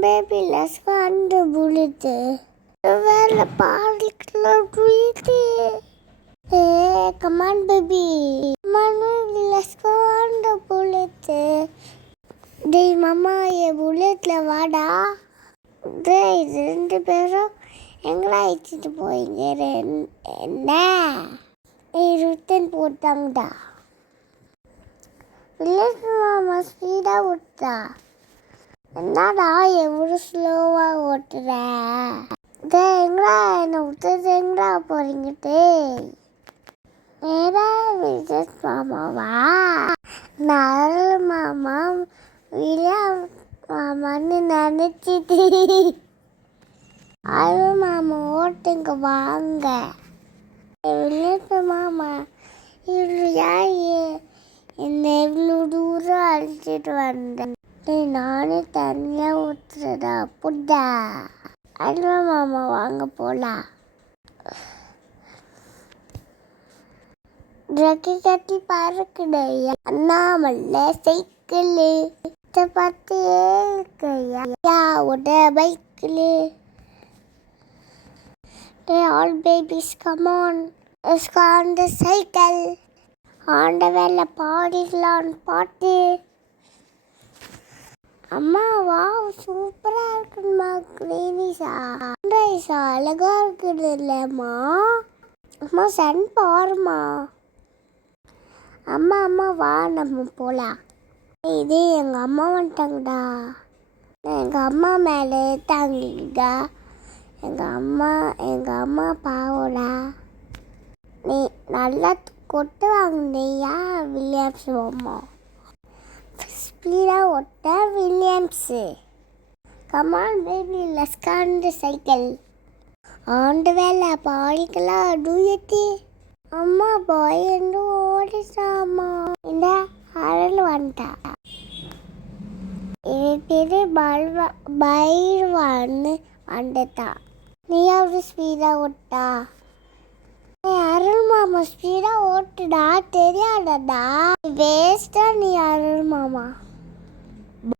baby, let's go on the bullet. Well, a particular treat. Hey, come on, baby. Come on, baby, let's go on the bullet. Hey, mama, a bullet lavada. Hey, ரெண்டு பேரும் எங்கடா அழைச்சிட்டு போயிங்க என்ன return போட்டாங்கடா. Bullet மாமா ஸ்பீடாக விட்டா. என்னடா எவ்வளோ ஸ்லோவாக ஓட்டுற? எங்கடா என்னை விட்டுட்டு எங்கடா போறீங்கிட்டே? நேரா விஜய் மாமாவா? நான் மாமா விழா மாமான்னு நினச்சிட்டு அது மாமா ஓட்டுங்க வாங்க. விளையாட்டு மாமா இல்லையா என்னை இவ்வளோ தூரம் அழைச்சிட்டு வந்தேன். நானே தனியாக ஊற்றுறதா புட்டா? அல்வா மாமா வாங்க போகலாம். ரெக்கை கட்டி பறக்குது அண்ணாமல்ல சைக்கிளு பார்த்து இருக்கையா உட பைக்கிளு. All babies, come on. Let's go on the cycle. On the way, பாடிக்கலாம் பாட்டு. அம்மா வாவ் சூப்பராக இருக்குமா கிரீனிஸா ரைஸா அழகா இருக்குது இல்லைம்மா? அம்மா சன் பாருமா. அம்மா அம்மா வா நம்ம போகலாம். இது எங்கள் அம்மா வந்துட்டாங்கடா. எங்கள் அம்மா மேலே தாங்கிடா. எங்கள் அம்மா பாவோடா. நீ நல்லா கொட்டு வாங்கினியா வில்லியம்ஸ் அம்மா? ஸ்பீடாக ஓட்ட Williams. Come on baby let's go on the cycle. ஆண்டு வேலை பாடிக்கலாம் டூயட்டி. அம்மா பாய் என்று ஓடிட்டாம்மா. இந்த அருள் வந்துட்டா. இது பேரு பைரவான்னு வந்துட்டா. நீ அவரு ஸ்பீடாக ஓட்டா? அருள் மாமா ஸ்பீடாக ஓட்டுடா தெரியாதடா. வேஸ்டா நீ அருள் மாமா.